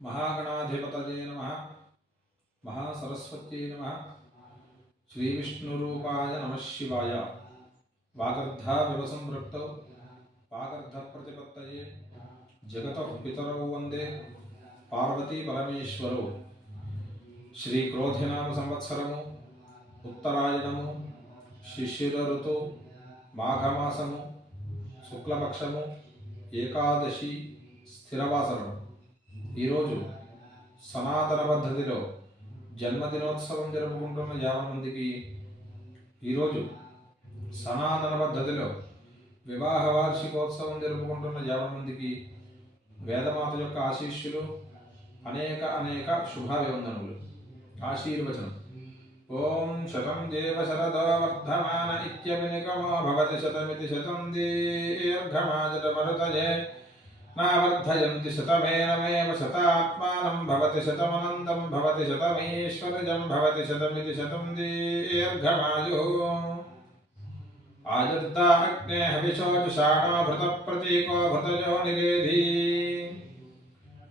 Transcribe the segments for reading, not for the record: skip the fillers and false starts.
महागणाधिपतये नमः। महासरस्वत्यै नमः। श्रीविष्णुरूपाय नमः शिवाय। वागर्धाविवसंपृक्तौ वागर्धप्रतिपत्तये जगतः पितरौ वन्दे पार्वती परमेश्वरौ। श्रीक्रोधिनाम संवत्सरము ఉత్తరాయణము శిశిర ఋతువు మాఘమాసము శుక్లపక్షము ఏకాదశి స్థిరవాసనం. ఈరోజు సనాతన పద్ధతిలో జన్మదినోత్సవం జరుపుకుంటున్న 50 మందికి, ఈరోజు సనాతన పద్ధతిలో వివాహ వార్షికోత్సవం జరుపుకుంటున్న 50 మందికి వేదమాత యొక్క ఆశీస్సులు, అనేక అనేక శుభాభివందనములు. ఆశీర్వచనం. ఓం శతం దేవ శరదో వర్ధమాన ఇత్యభినికమో భవతి శతమితి శతం దీర్ఘమాజటమరుతయే నావర్ధయంతి శతమేనమేవ శతాత్మానం భవతి శతమనందం భవతి శతమీశ్వరజం భవతి శతమితి శతం దీర్ఘమాయుః. ఆజర్తా అగ్నే హవిషోజుషాణో భృతప్రతీకో భృతజో నిరేధి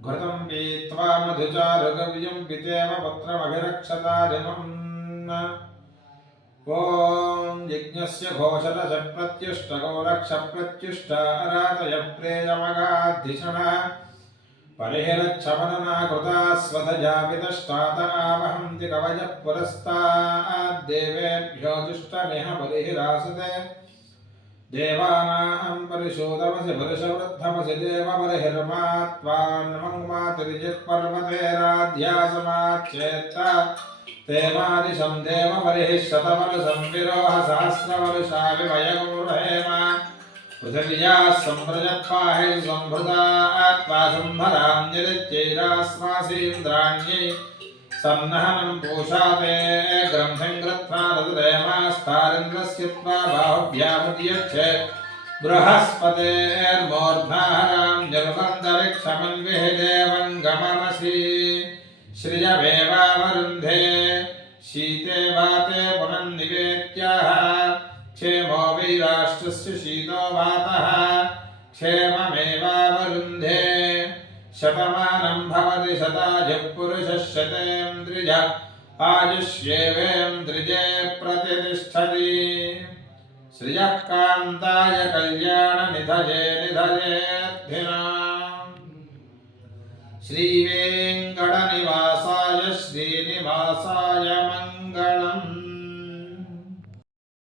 ఘృతం పీత్వా మధుచారుగవ్యం పితేవ పుత్రమభిరక్షతారిమం. ఓం యజ్ఞస్య ఘోషరస ప్రత్యుష్టకో రక్ష ప్రత్యుష్ట అరాతయ ప్రేయమగాధిషణ పరిహిరచ్చమననాకృతా స్వధజాపితష్టాత ఆవహంతి కవచ పురస్తాద్దేవేభ్యో దుష్టమిహ పరిహిరాసతే దేవానాం పరిశోధమసి పురుషవృద్ధమసి దేవపరిహిర్మాత్వాన్నమంగుమాతిరిజిత్పర్వతేరాధ్యాసమాచ్చేత్త తేమాదిశం దేవపరిః శతమనుసం విరోహ సహస్రమనుషా వివయగుర్హేమ పృథివ్యాः సంవ్రజత్పాహి సంభృతాత్వా సంభరాంజలిచ్చైరాస్మాసీంద్రాణ్యై సన్నహనం పూషాతే గ్రంథిం గ్రత్వా రతురేమాస్తారింద్రస్య త్వా బాహుభ్యాముద్యచ్చే బృహస్పతేర్మూర్ధ్నాహరాం జనుకందరిక్షమన్విః దేవం గమమసి శ్రియమేవావరుంధే శీతే వాతే పునన్నివేత్యాః క్షేమో వై రాష్ట్రస్య శీతో వాతః క్షేమమేవావరుంధే. శతమానం భవతి శతాజః పురుషः శతేంద్రియ ఆయుష్యేవేంద్రియే ప్రతిష్టతి. శ్రియః కాంతాయ కళ్యాణ నిధయే నిధయేర్థినాం. శ్రీవేంకటనివాసాయ శ్రీనివాసాయ మంగళం.